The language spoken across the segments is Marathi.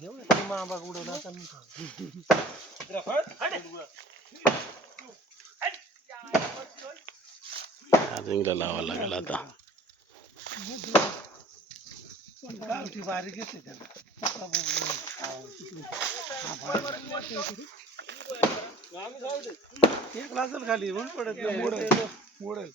मांबा उडवला अजून लावा लागेल आता. बारीक येते एक लागल खाली म्हणून पडत मोडेल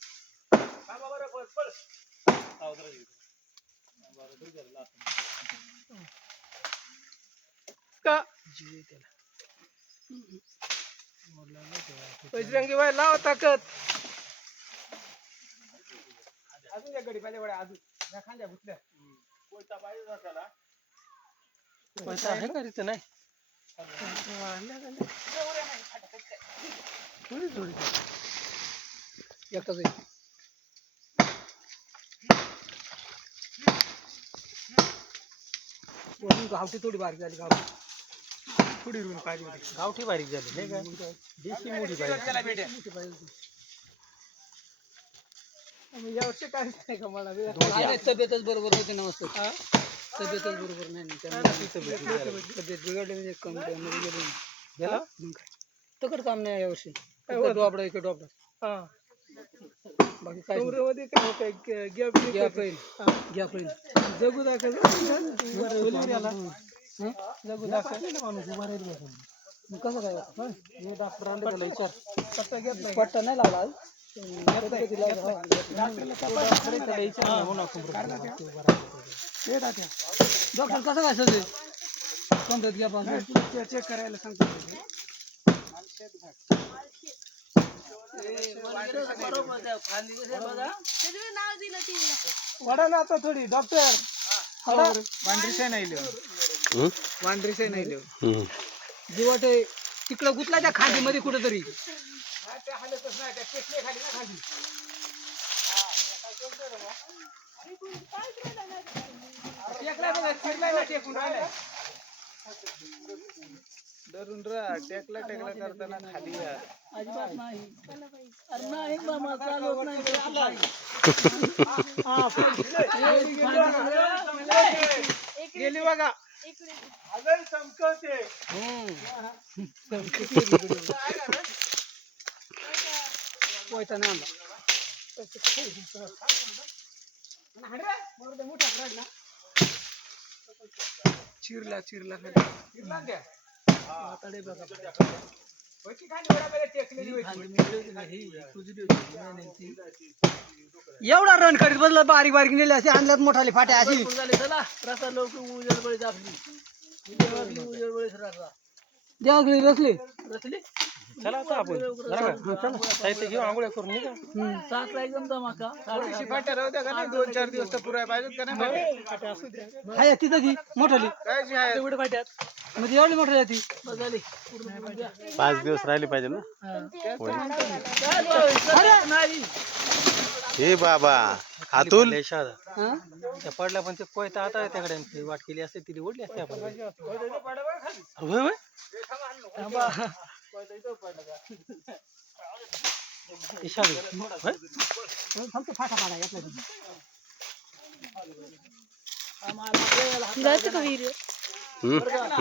बजरंगी बाई लाव ताकद अजून एक गडी पाहिजे अजून खांद्या घुसल्या पैसा आहे का रीत नाही थोडी थोडी एकटाच गावठी थोडी बारीक झाली गावठी थोडी रुण पाहिजे गावठी बारीक झाली देशी मोठी पाहिजे यावर्षी काहीच नाही का मला तब्येतच बरोबर होते ना मस्त तब्येतच बरोबर नाही तब्येत बिघडली म्हणजे कमी गेला तकड काम नाही यावर्षी डोबडा इकडे डोबडा बाकी काय गॅप येईल जगू दाखल जगू दाखल माणूस उभा राहील कसं काय डॉक्टर आणले त्याला विचार पट्टा नाही लावला डॉक्टर कसं काय सगळे कोणत्यात घ्या चेक करायला सांगतो वडा ना आता थोडी डॉक्टर वांड्रीसाय नाही जीवट तिकडं गुतला त्या खांदी मध्ये कुठेतरी धरून राहा टेकला करताना खाली अजिबात नाही अरे नाही मामा चालवत नाही गेली बघा अजून चमकवते पोयता नाही आणला चिरला एवढा रन करीत बसला बारीक नेले असे आणल्यात मोठाले फाट्या अशी देवागली रसली चला आता आपण साहित्य घेऊ आंघोळ्या करून निघा सातला एकदम धमाका फाट्या राहू द्या का नाही 2-4 दिवस तर पुराय पाहिजेत का नाही फाट्या असू द्या हाय तिथं ती मोठाली काय आहे एवढे फाट्यात म्हणजे एवढी मोठी आहे ती झाली 5 दिवस राहिले पाहिजे ना हे बाबा अतुल त्या पडला पण ते कोयता आता त्याकडे वाट केली असते तिथे ओढली असते आपण फाटा पाडा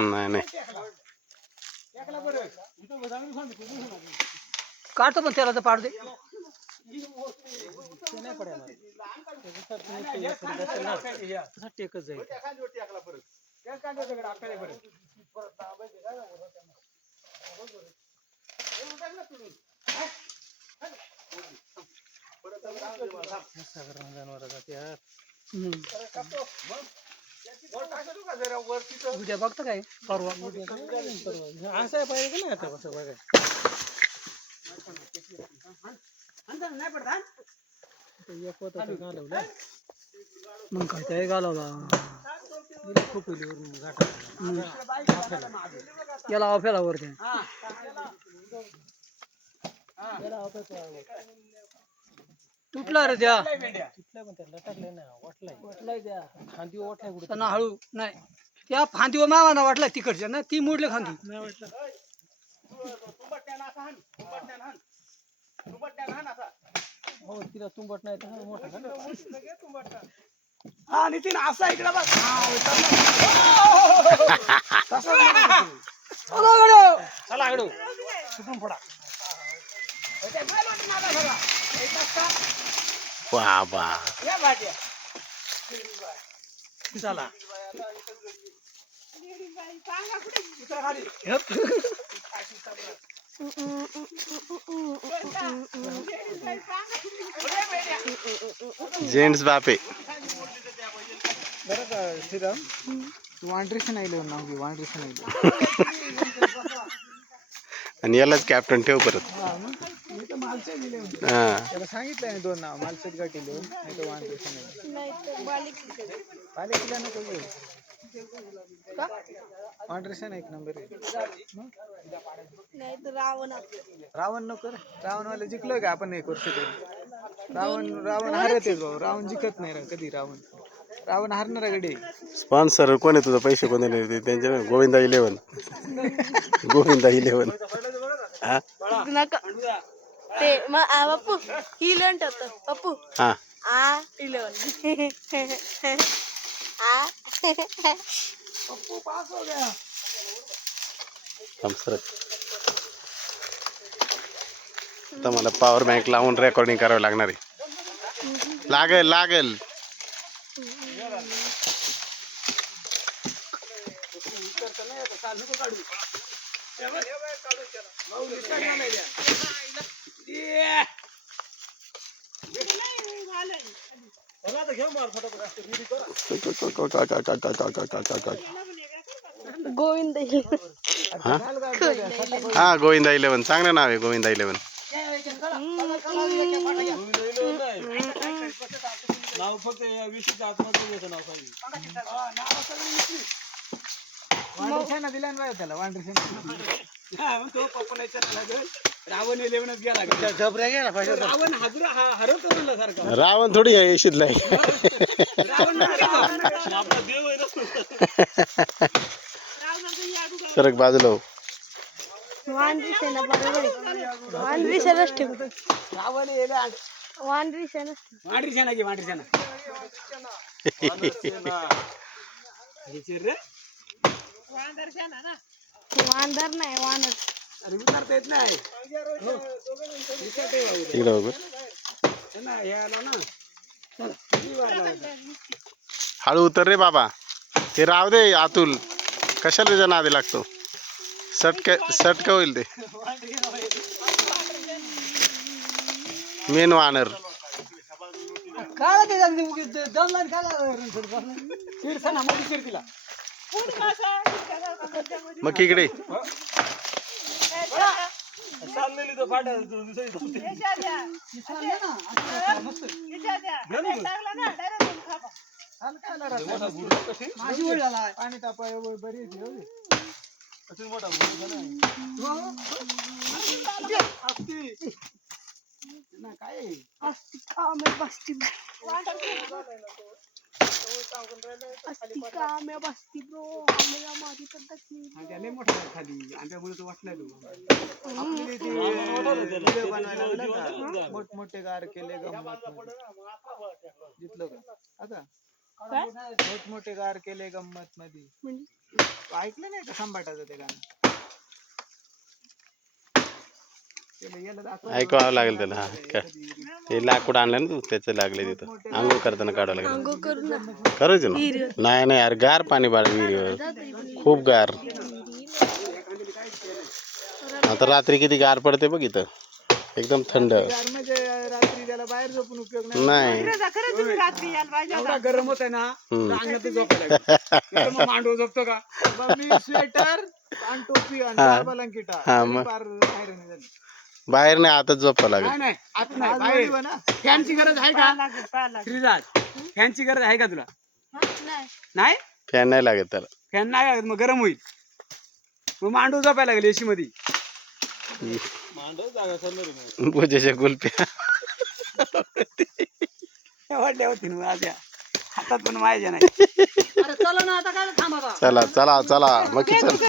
नाही काढतो पण त्याला तर पाड दे टेकच जाईल उद्या बघतो काय परवा असं आहे पाहिजे की नाही आता कसं बघाय मग काय ते घालवला याला ऑफेला वरती तुटला रे त्या हळू नाही त्या फांदीवर मावाना वाटला तिकडच्या ना ती मोडली खांदी नाही वाटलं हो तिला तुंबट नाही तर मोठा हा नितीन असा इकडे बघ बाबा चला जेंट्स बापे बरं का श्रीराम वांड्रेशन आले नाव घे वांड्रेशन आले आणि यालाच कॅप्टन ठेव परत. मी तर मालसेट दिले होते हा त्याला सांगितलं आहे 2 नाव मालसेट गाठी लिहून नाही तर वांड्रेशन पालिकेला नको घेऊ का वांड्रेशन एक नंबर आहे रावण नको रे रावणवाले जिंकलो का आपण 1 वर्ष तरी रावण हरत आहे भाऊ रावण जिंकत नाही कधी रावण हारणारा गडी. स्पॉन्सर कोण आहे तुझं पैसे कोण दिले त्यांच्या गोविंदा 11 गोविंदा 11 हा ते मग पप्पू ही इलेवन ठेवतो पप्पू हा 11 पप्पू पास हो गया आता मला पॉवर बँक लावून रेकॉर्डिंग करावं लागणार आहे. लागेल गोविंद हा गोविंदा 11 चांगलं नाव आहे गोविंदा 11. नाव फक्त विशिष्ट आत्महत्येचं नाव पाहिजे. वांड्रेशन दिला ना त्याला वांड्रेशन तो पप्पा लागेल रावण 11 गेला जबऱ्या गेला पाहिजे रावण हरवतो म्हणलं सारखं रावण थोडी आहे येशीतला आहे. आपला देव आहे ना. सरक बाजूला हो. वांड्रेशन बरोबर वांड्रेशनच ठेव रावण वांड्रेशनच वांड्रेशन आहे वांड्रेशन रे वांदर नाही वानर अरे विचारता येत नाही इकडं बघू. ना हे आला ना हळू उतर रे बाबा ते राव दे अतुल कशाला त्याच्या नादी लागतो सटक होईल ते मेन वानर काय ते दमला तिला मग इकडे चाललेली तर फाट्या दुसरी धोती. माझी वेळ झाला पाणी तापाय बरी अशी मोठा भुरळ झाला. काय अस्ति कामे बस्ती ब्रो आम्हाला माहिती तर त्याने मोठा खाली आंब्यामुळे तो वाटलाय तो मोठमोठे गार केले गंमत जितलं का आता मोठमोठे गार केले गंमत मध्ये ऐकलं नाही का संभाटाचं ते गाणं ऐकावं लागेल त्याला हा का ते लाकूड आणलं ना तू त्याचं लागले तिथं आंघोळ करताना काढावं लागेल करायचं ना नाही यार गार पाणी बाळ विहिरीवर खूप गार आता रात्री किती गार पडते बघ इथं एकदम थंड म्हणजे रात्री त्याला बाहेर झोपून उपयोग नाही एवढा गरम होत आहे ना अंगात झोपायला मग मांडव झोपतो का मी स्वेटर आणि टोपी आणि बलंकिटा बाहेर नाही आताच झोपावं लागेल. नाही आत नाही बाहेर फॅनची गरज आहे का श्रीराज फॅनची गरज आहे का तुला नाही फॅन नाही लागत त्याला फॅन नाही लागत मग गरम होईल मग मांडव झोपायला लागेल एसी मध्ये पूजेच्या गुलप्या वाटल्या होती माझ्या हातात पण माझ्या नाही चला ना आता काय थांबा चला मग चल